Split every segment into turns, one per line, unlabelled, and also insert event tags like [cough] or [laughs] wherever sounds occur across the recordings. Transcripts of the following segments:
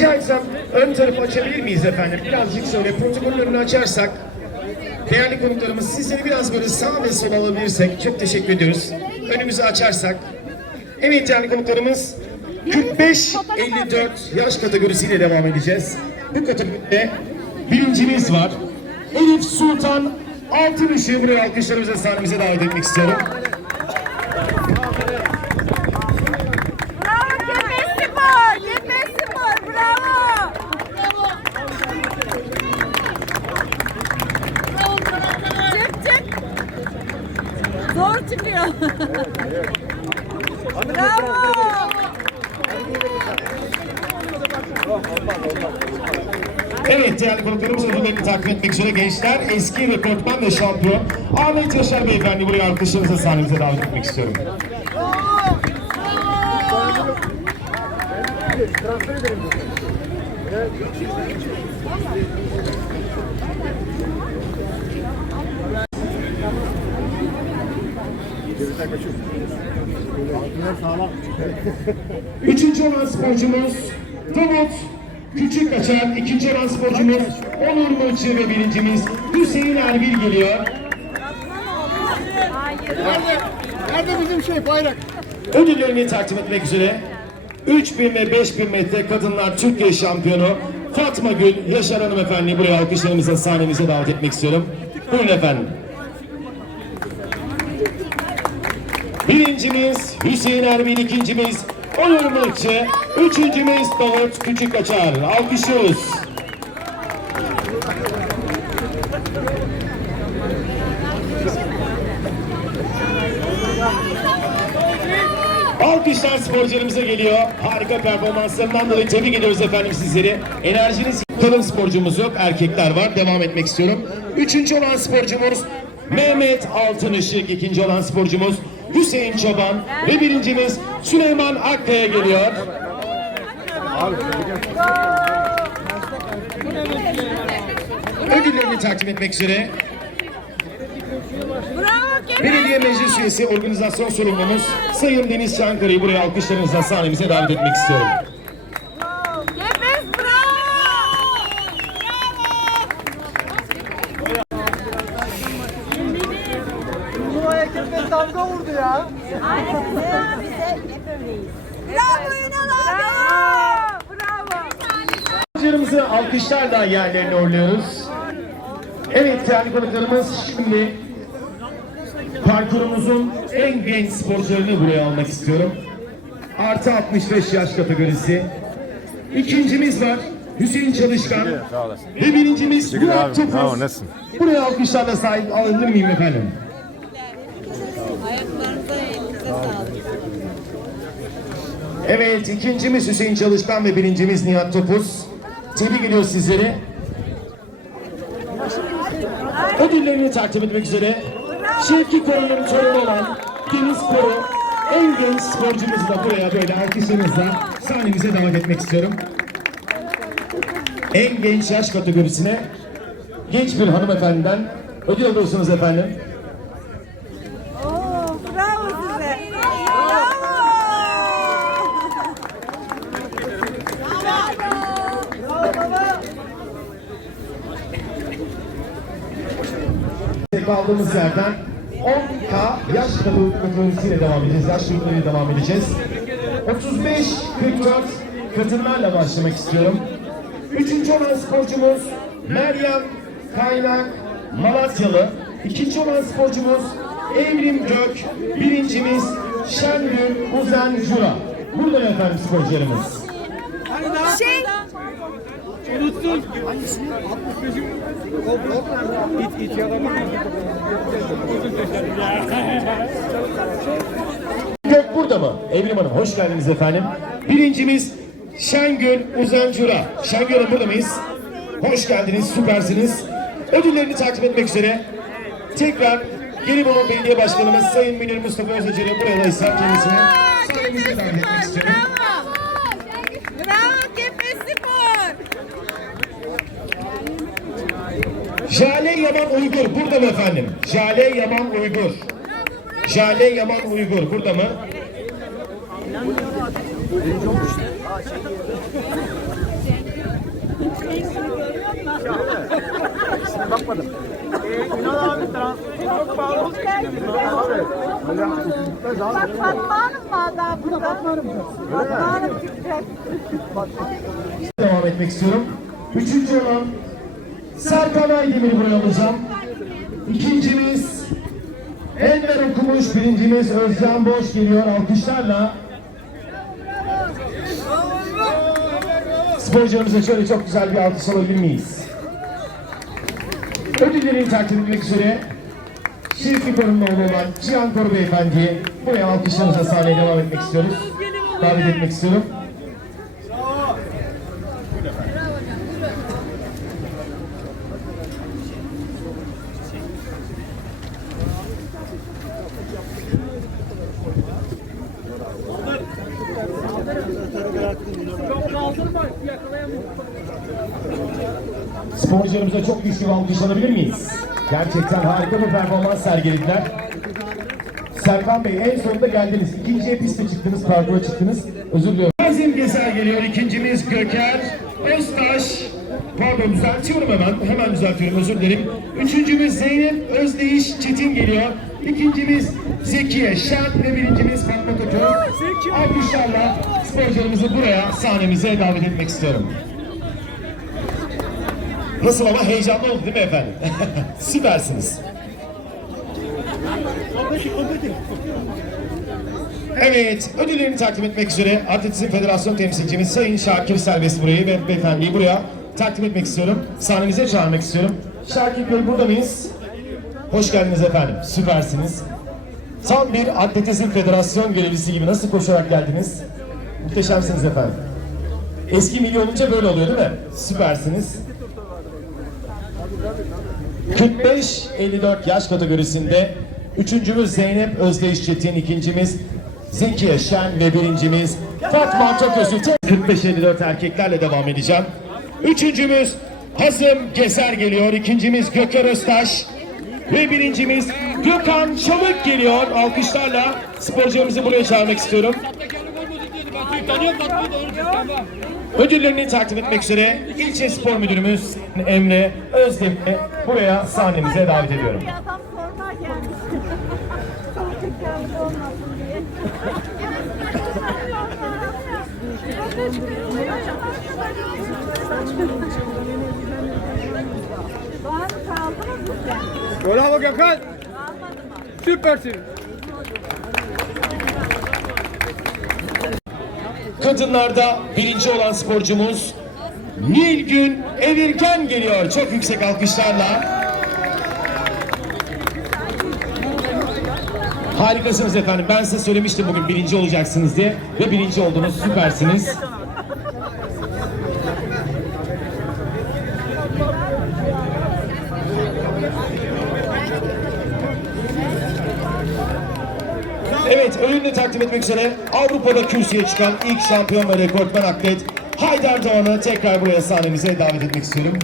Rica etsem ön tarafı açabilir miyiz efendim? Birazcık şöyle protokolün açarsak. Değerli konuklarımız sizleri biraz böyle sağ ve sol alabilirsek çok teşekkür ediyoruz. Önümüzü açarsak. Evet değerli konuklarımız 45-54 yaş kategorisiyle devam edeceğiz. Bu kategoride birincimiz var. Elif Sultan Altınışık'ı buraya alkışlarımızla sahnemize davet etmek istiyorum.
Bravo Kepez Spor! Kepez Spor! Bravo! Çık çık! Zor çıkıyor. Bravo!
Evet değerli konuklarımız ödüllerini takdim etmek üzere gençler eski rekortman ve şampiyon Ahmet Yaşar Beyefendi buraya alkışlarınızla sahnemize davet etmek istiyorum. Üçüncü olan sporcumuz Davut Küçük Kaçar, ikinci olan sporcumuz Onur Mırçı ve birincimiz Hüseyin Erbil geliyor.
Nerede bizim şey bayrak?
Ödüllerini takdim etmek üzere 3000 ve 5000 metre kadınlar Türkiye şampiyonu Fatma Gül Yaşar Hanımefendi buraya alkışlarımızla sahnemize davet etmek istiyorum. Buyurun efendim. Birincimiz Hüseyin Erbil, ikincimiz Onur Mırçı, üçüncümüz Davut Küçük Kaçar. Alkışlıyoruz. Alkışlar sporcularımıza geliyor. Harika performanslarından dolayı tebrik ediyoruz efendim sizleri. Enerjiniz kadın sporcumuz yok, erkekler var. Devam etmek istiyorum. Üçüncü olan sporcumuz Mehmet Altınışık. ikinci olan sporcumuz Hüseyin Çoban. Ve birincimiz Süleyman Akkaya geliyor. Ödüllerini takdim etmek üzere
Bravo!
Belediye Meclis Üyesi Organizasyon Sorumlumuz Sayın Deniz Çankırı'yı buraya alkışlarınızla sahnemize davet etmek istiyorum.
Kepez bravo!
Turnuvaya kepez damga vurdu ya.
Bravo Ünal abi! Bravo! Bravo!
Sporcularımızı alkışlarla yerlerine uğurluyoruz. Evet değerli konuklarımız şimdi parkurumuzun en genç sporcularını buraya almak istiyorum. Artı 65 yaş kategorisi. İkincimiz var Hüseyin Çalışkan. Ve birincimiz.
Bravo,
Topuz. Buraya alkışlarla sahip alınır mıyım efendim? Evet, ikincimiz Hüseyin Çalışkan ve birincimiz Nihat Topuz. Tebrik ediyoruz sizleri. Ödüllerini takdim etmek üzere Şevki Koru'nun torunu olan Deniz Koru en genç sporcumuzu da buraya böyle alkışlarınızla sahnemize davet etmek istiyorum. En genç yaş kategorisine genç bir hanımefendiden ödül alıyorsunuz efendim. Kaldığımız yerden 10K yaş kategorisiyle devam edeceğiz. Yaş gruplarıyla devam edeceğiz. 35-44 kadınlarla başlamak istiyorum. Üçüncü olan sporcumuz Meryem Kaynak Malatyalı. İkinci olan sporcumuz Evrim Gök. Birincimiz Şengül Uzen Jura. Burada efendim sporcularımız.
Şey,
Unuttun. Hangisini? 65'i. Hop hop. İt it ya da
Gök burada mı? Evrim Hanım hoş geldiniz efendim. Birincimiz Şengül Uzancura. Şengül Hanım burada mıyız? Hoş geldiniz, süpersiniz. Ödüllerini takdim etmek üzere tekrar Gelibolu Belediye Başkanımız Sayın Münir Mustafa Özacar'ı buraya da ise kendisine sahnemize davet etmek istiyorum. Jale Yaman Uygur burada mı efendim? Jale Yaman Uygur. Jale Yaman Uygur burada mı? Devam etmek istiyorum. Üçüncü olan Serkan Aydemir'i buraya alacağım. İkincimiz Enver Okumuş, birincimiz Özcan Boş geliyor alkışlarla. Sporcularımıza şöyle çok güzel bir alkış alabilir miyiz? Ödüllerini takdim etmek üzere Şerifli Korunma oğlu olan Cihan Koru Beyefendi'yi buraya alkışlarınızla sahneye devam etmek istiyoruz. Davet etmek istiyorum. Sporcularımıza çok güçlü bir alabilir miyiz? Gerçekten harika bir performans sergilediler. Serkan Bey en sonunda geldiniz. İkinciye piste çıktınız, parkura çıktınız. Özür diliyorum. Azim Gezer geliyor. İkincimiz Göker Öztaş. Pardon düzeltiyorum hemen. Hemen düzeltiyorum özür dilerim. Üçüncümüz Zeynep Özdeyiş Çetin geliyor. İkincimiz Zekiye Şen ve birincimiz Fatma Kötü. Alkışlarla sporcularımızı buraya sahnemize davet etmek istiyorum. Nasıl ama heyecanlı oldu değil mi efendim? [laughs] Süpersiniz. Evet, ödüllerini takdim etmek üzere Atletizm Federasyon temsilcimiz Sayın Şakir Serbest burayı ve beyefendiyi buraya takdim etmek istiyorum. Sahnemize çağırmak istiyorum. Şakir Bey burada mıyız? Hoş geldiniz efendim, süpersiniz. Tam bir Atletizm Federasyon görevlisi gibi nasıl koşarak geldiniz? Muhteşemsiniz efendim. Eski milli olunca böyle oluyor değil mi? Süpersiniz. 45-54 yaş kategorisinde üçüncümüz Zeynep Özdeyiş Çetin, ikincimiz Zekiye Şen ve birincimiz Fatma Toközü. 45-54 erkeklerle devam edeceğim. Üçüncümüz Hazım Gezer geliyor, ikincimiz Göker Öztaş ve birincimiz Gökhan Çalık geliyor. Alkışlarla sporcularımızı buraya çağırmak istiyorum. Ödüllerini takdim etmek üzere ilçe spor müdürümüz Emre Özdemir'i buraya sahnemize davet ediyorum.
Adam sorma gelmiş. Çok şekerli olmasın diye. Var mı kaldınız mı sen?
Bravo Gökhan. Süpersin.
Kadınlarda birinci olan sporcumuz Nilgün Evirgen geliyor. Çok yüksek alkışlarla. Harikasınız efendim. Ben size söylemiştim bugün birinci olacaksınız diye. Ve birinci oldunuz. Süpersiniz. Evet, ödülünü takdim etmek üzere Avrupa'da kürsüye çıkan ilk şampiyon ve rekortmen atlet Haydar Doğan'ı tekrar buraya sahnemize davet etmek istiyorum.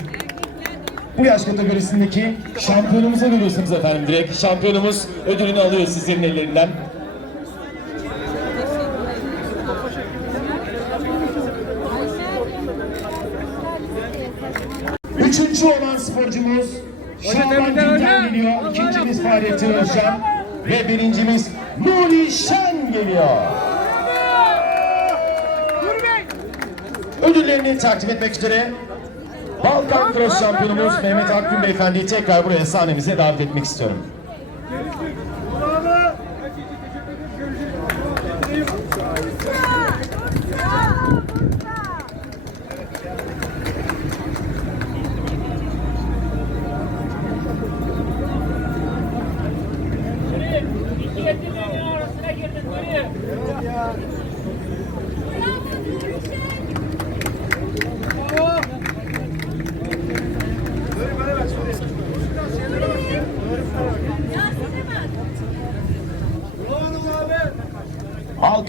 Bu yaş kategorisindeki şampiyonumuza veriyorsunuz efendim direkt. Şampiyonumuz ödülünü alıyor sizlerin ellerinden. Üçüncü olan sporcumuz Şaban Gülten geliyor. İkincimiz Fahrettin Özcan ve birincimiz Nuri Şen geliyor. Ödüllerini takdim etmek üzere Balkan Cross şampiyonumuz Mehmet Akgün Beyefendi'yi tekrar buraya sahnemize davet etmek istiyorum.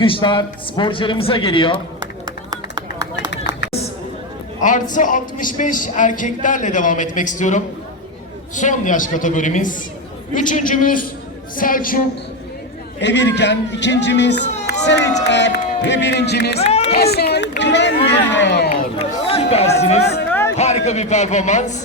Alkışlar sporcularımıza geliyor. Artı 65 erkeklerle devam etmek istiyorum. Son yaş kategorimiz. Üçüncümüz Selçuk Evirken, ikincimiz Seyit Er ve birincimiz Hasan Güven geliyor. Süpersiniz. Harika bir performans.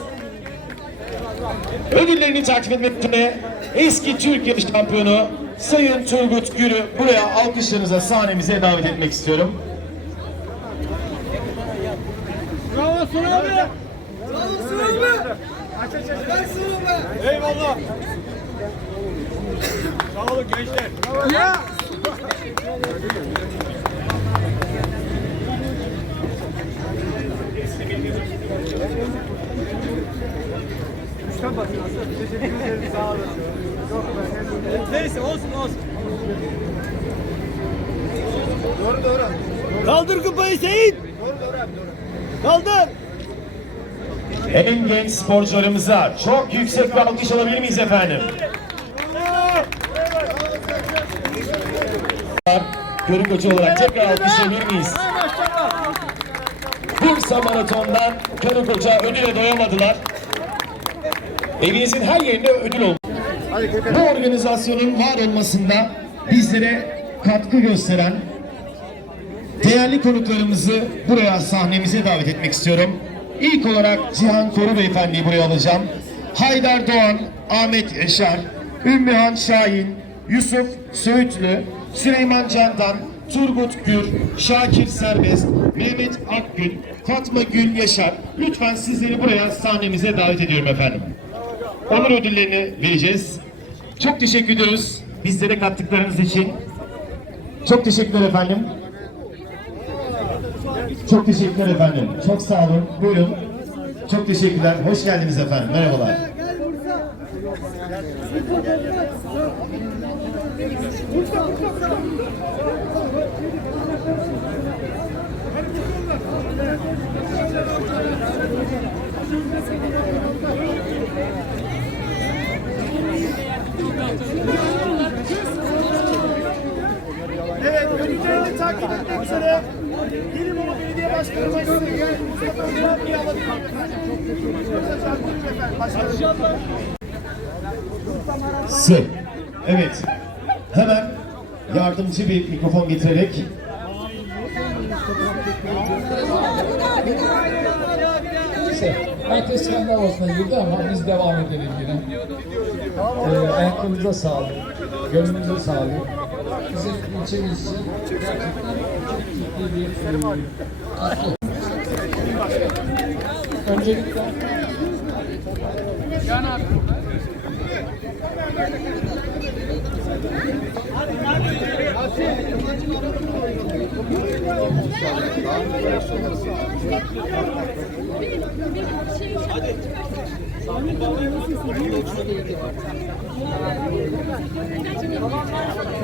Ödüllerini takip etmek üzere eski Türkiye şampiyonu Sayın Turgut Gür'ü buraya alkışlarınıza sahnemize davet etmek istiyorum.
Bravo Sun abi. Bravo Sun abi. Aç aç aç. Aç Sun abi. Eyvallah. Sağ olun gençler. Bravo ya. Üçten basın aslında. Teşekkür ederim. Sağ olun. Neyse olsun olsun. Doğru doğru. Kaldır kupayı Seyit. Kaldır.
En genç sporcularımıza çok yüksek bir alkış alabilir miyiz efendim? Görün koçu olarak tekrar alkışlayabilir miyiz? Bursa Maraton'dan Karı Koca ödüle doyamadılar. Evinizin her yerinde ödül oldu. Bu organizasyonun var olmasında bizlere katkı gösteren değerli konuklarımızı buraya sahnemize davet etmek istiyorum. İlk olarak Cihan Koru Beyefendi'yi buraya alacağım. Haydar Doğan, Ahmet Yaşar, Ümmühan Şahin, Yusuf Söğütlü, Süleyman Candan, Turgut Gür, Şakir Serbest, Mehmet Akgül, Fatma Gül Yaşar. Lütfen sizleri buraya sahnemize davet ediyorum efendim. Onur ödüllerini vereceğiz. Çok teşekkür ediyoruz bizlere kattıklarınız için. Çok teşekkürler efendim. Çok teşekkürler efendim. Çok sağ olun. Buyurun. Çok teşekkürler. Hoş geldiniz efendim. Merhabalar.
Evet, ödüllerini takip etmek üzere Gelibolu Belediye Başkanımız Mustafa Ömer alabilir Başkanım.
Sı. Evet. Hemen yardımcı bir mikrofon getirerek
İşte herkes kendi havasına girdi ama biz devam edelim yine. Ee, ayaklarınıza sağlık, gönlünüze sağlık. Bizim ilçemiz için gerçekten çok ciddi bir e, katkı. Öncelikle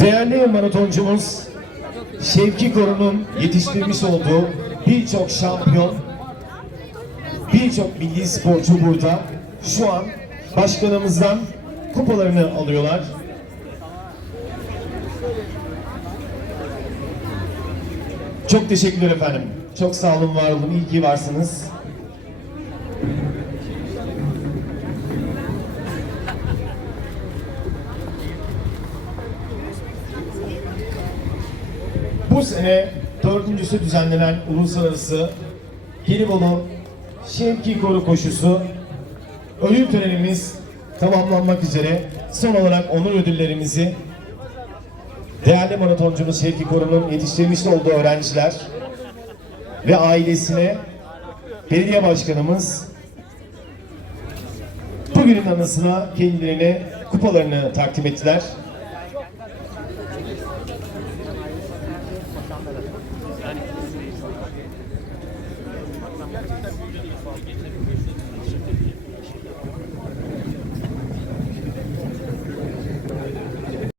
değerli maratoncumuz Şevki Koru'nun yetiştirmiş olduğu birçok şampiyon, birçok milli sporcu burada. Şu an başkanımızdan kupalarını alıyorlar. Çok teşekkürler efendim. Çok sağ olun, var olun. İyi ki varsınız. Bu sene dördüncüsü düzenlenen uluslararası Gelibolu Şevki Koru koşusu ödül törenimiz tamamlanmak üzere. Son olarak onur ödüllerimizi değerli maratoncumuz Şevki Koru'nun yetiştirmiş olduğu öğrenciler ve ailesine belediye başkanımız bugünün anısına kendilerine kupalarını takdim ettiler.